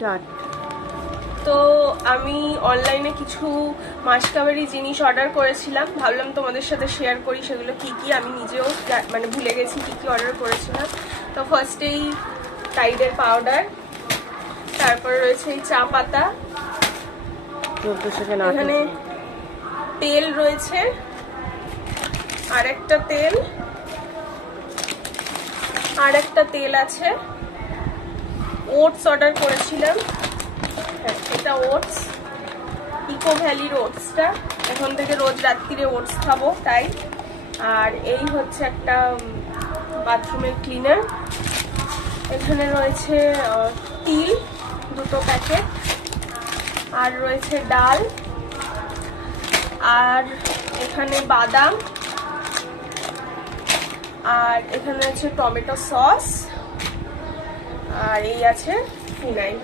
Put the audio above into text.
Start. তো আমি অনলাইনে কিছু মাসকাবারি জিনিস অর্ডার করেছিলাম, ভাবলাম তোমাদের সাথে শেয়ার করি সেগুলো কি কি। আমি নিজেও মানে ভুলে গেছি কি কি অর্ডার করেছিলাম। তো ফার্স্টেই টাইডের পাউডার, তারপর রয়েছে এই চা পাতা, এখানে তেল রয়েছে, আর একটা তেল আছে। ওটস অর্ডার করেছিলাম, হ্যাঁ এটা ওটস, ইকো ভ্যালির ওটসটা। এখন থেকে রোজ রাত্রিরে ওটস খাবো তাই। আর এই হচ্ছে একটা বাথরুমের ক্লিনার। এখানে রয়েছে তিল 2 প্যাকেট, আর রয়েছে ডাল, আর এখানে বাদাম, আর এখানে আছে টমেটো সস, আর এই আছে ফিনাইল।